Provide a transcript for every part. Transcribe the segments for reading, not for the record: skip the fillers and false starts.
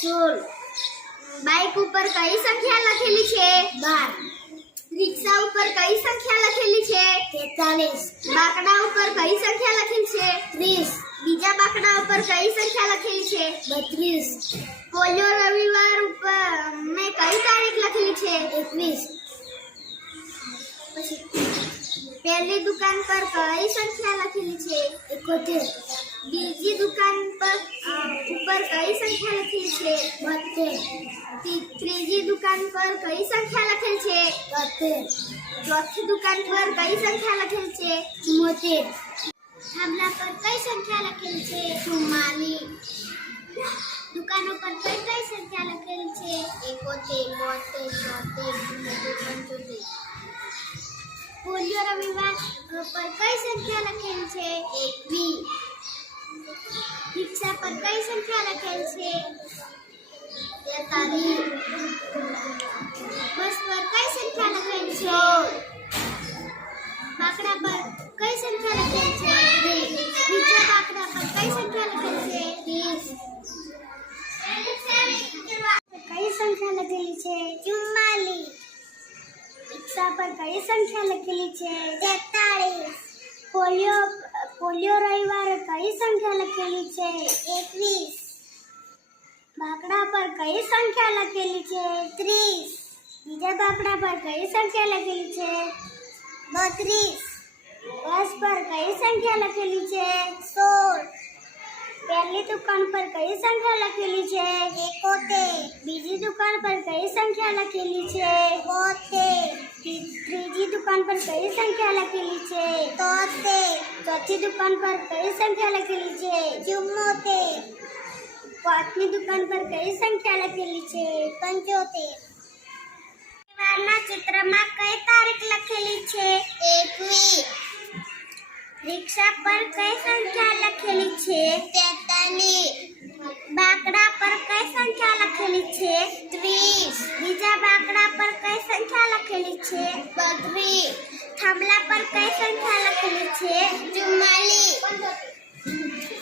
16 bike ઉપર કઈ સંખ્યા લખેલી છે? 12 રિક્ષા ઉપર કઈ સંખ્યા લખેલી છે? 43 બાકડા ઉપર કઈ સંખ્યા લખેલી છે? 30 બીજા બાકડા ઉપર કઈ સંખ્યા લખેલી છે? 32 પોલિયો રવિવાર ઉપર મેં કઈ તારીખ લખેલી છે? 21 પછી પહેલી દુકાન પર કઈ સંખ્યા લખેલી છે? 71 બીજી દુકાન પર ઉપર કઈ સંખ્યા લખેલી છે? 72 ત્રીજી દુકાન પર કઈ સંખ્યા લખેલી છે? 72 ચોથી દુકાન પર કઈ સંખ્યા લખેલી છે? 74 થાંભલા પર કઈ સંખ્યા લખેલી છે? 44 દુકાનો પર કઈ સંખ્યા લખેલી છે? 71 72 73 74 પોલિયો રવિવાર પર કઈ સંખ્યા લખેલી છે? 21 રિક્ષા પર કઈ સંખ્યા લખેલી છે? 43 બસ પર કઈ સંખ્યા લખેલી છે? 16 બાકડા પર કઈ સંખ્યા લખેલી છે? 20 બીજા બાકડા પર કઈ સંખ્યા લખેલી છે? 30 કઈ સંખ્યા લખેલી છે? 44 રિક્ષા પર કઈ સંખ્યા લખેલી છે? 43 પોલિયો રવિવારે કઈ સંખ્યા લખેલી છે? 21 બાકડા પર કઈ સંખ્યા લખેલી છે? 30 બીજા બાકડા પર કઈ સંખ્યા લખેલી છે? 32 બસ પર કઈ સંખ્યા લખેલી છે? 16 પહેલી દુકાન પર કઈ સંખ્યા લખેલી છે? 71 બીજી દુકાન પર કઈ સંખ્યા લખેલી છે? 72 ત્રીજી દુકાન પર કઈ સંખ્યા લખેલી છે? 73 ચોથી દુકાન પર કઈ સંખ્યા લખેલી છે? 74 પાંચમી દુકાન પર કઈ સંખ્યા લખેલી છે? 75 રવિવારના ચિત્રમાં કઈ તારીખ લખેલી છે? 21 રિક્ષા પર કઈ સંખ્યા લખેલી છે? 43 બાકડા પર કઈ સંખ્યા લખેલી છે? 30 બીજા બાકડા પર કઈ સંખ્યા લખેલી છે? 32 થાંભલા પર કઈ સંખ્યા લખેલી છે? 44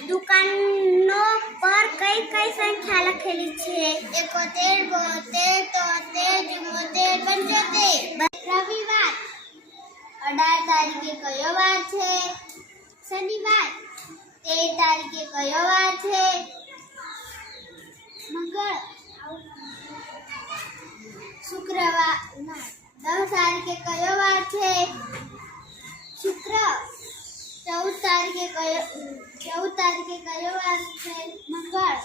દુકાનો પર કઈ કઈ સંખ્યા લખેલી છે? 71 72 73 74 75 રવિવાર 18 તારીખે કયો વાર છે? શનિવાર 13 તારીખે કયો વાર છે? મંગળ શુક્રવાર 10 તારીખે કયો વાર છે? શુક્ર 14 તારીખે કયો વાર છે? મંગળ